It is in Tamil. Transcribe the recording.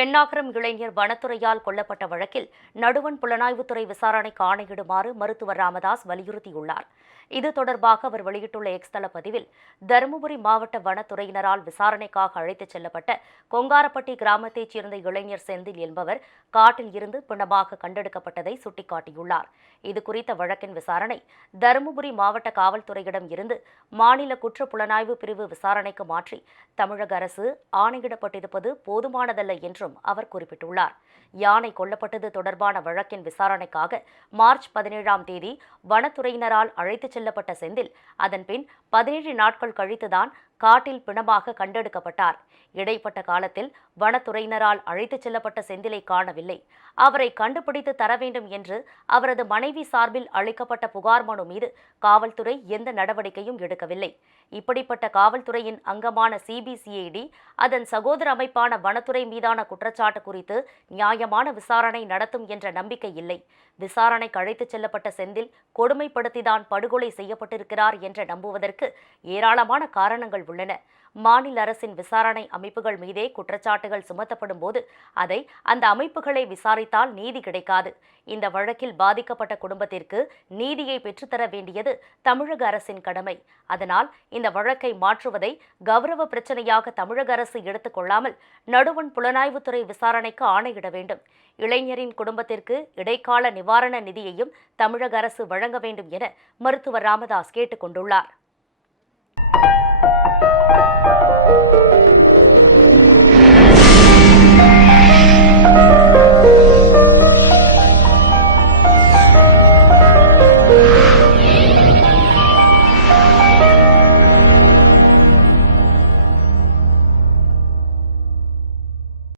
பெண்ணாகரம் இளைஞர் வனத்துறையால் கொல்லப்பட்ட வழக்கில் நடுவன் புலனாய்வுத்துறை விசாரணைக்கு ஆணையிடுமாறு மருத்துவர் ராமதாஸ் வலியுறுத்தியுள்ளார். இது தொடர்பாக அவர் வெளியிட்டுள்ள எக்ஸ் தள பதிவில் தருமபுரி மாவட்ட வனத்துறையினரால் விசாரணைக்காக அழைத்துச் செல்லப்பட்ட கொங்காரப்பட்டி கிராமத்தைச் சேர்ந்த இளைஞர் செந்தில் என்பவர் காட்டில் இருந்து பிணமாக கண்டெடுக்கப்பட்டதை சுட்டிக்காட்டியுள்ளார். இது குறித்த வழக்கின் விசாரணை தருமபுரி மாவட்ட காவல்துறையிடம் இருந்து மாநில குற்ற புலனாய்வு பிரிவு விசாரணைக்கு மாற்றி தமிழக அரசு ஆணையிடப்பட்டிருப்பது போதுமானதல்ல என்றும் அவர் குறிப்பிட்டுள்ளார். யானை கொல்லப்பட்டது தொடர்பான வழக்கின் விசாரணைக்காக மார்ச் பதினேழாம் தேதி வனத்துறையினரால் அழைத்துச் செல்லப்பட்ட செந்தில் அதன்பின் பதினேழு நாட்கள் கழித்துதான் காட்டில் பிணமாக கண்டெடுக்கப்பட்டார். இடைப்பட்ட காலத்தில் வனத்துறையினரால் அழைத்துச் செல்லப்பட்ட செந்திலை காணவில்லை. அவரை கண்டுபிடித்து தர வேண்டும் என்று அவரது மனைவி சார்பில் அளிக்கப்பட்ட புகார் மனு மீது காவல்துறை எந்த நடவடிக்கையும் எடுக்கவில்லை. இப்படிப்பட்ட காவல்துறையின் அங்கமான சிபிசிஐடி அதன் சகோதர அமைப்பான வனத்துறை மீதான குற்றச்சாட்டு குறித்து நியாயமான விசாரணை நடத்தும் என்ற நம்பிக்கை இல்லை. விசாரணைக்கு அழைத்துச் செல்லப்பட்ட செந்தில் கொடுமைப்படுத்திதான் படுகொலை செய்யப்பட்டிருக்கிறார் என்று நம்புவதற்கு ஏராளமான காரணங்கள் உள்ளன. மாநில அரசின் விசாரணை அமைப்புகள் மீதே குற்றச்சாட்டுகள் சுமத்தப்படும் போது அதை அந்த அமைப்புகளை விசாரித்தால் நீதி கிடைக்காது. இந்த வழக்கில் பாதிக்கப்பட்ட குடும்பத்திற்கு நீதியை பெற்றுத்தர வேண்டியது தமிழக அரசின் கடமை. அதனால் இந்த வழக்கை மாற்றுவதை கௌரவ பிரச்சனையாக தமிழக அரசு எடுத்துக்கொள்ளாமல் நடுவன் புலனாய்வுத்துறை விசாரணைக்கு ஆணையிட வேண்டும். இளைஞரின் குடும்பத்திற்கு இடைக்கால நிவாரண நிதியையும் தமிழக அரசு வழங்க வேண்டும் என மருத்துவர் ராமதாஸ் கேட்டுக் கொண்டுள்ளார்.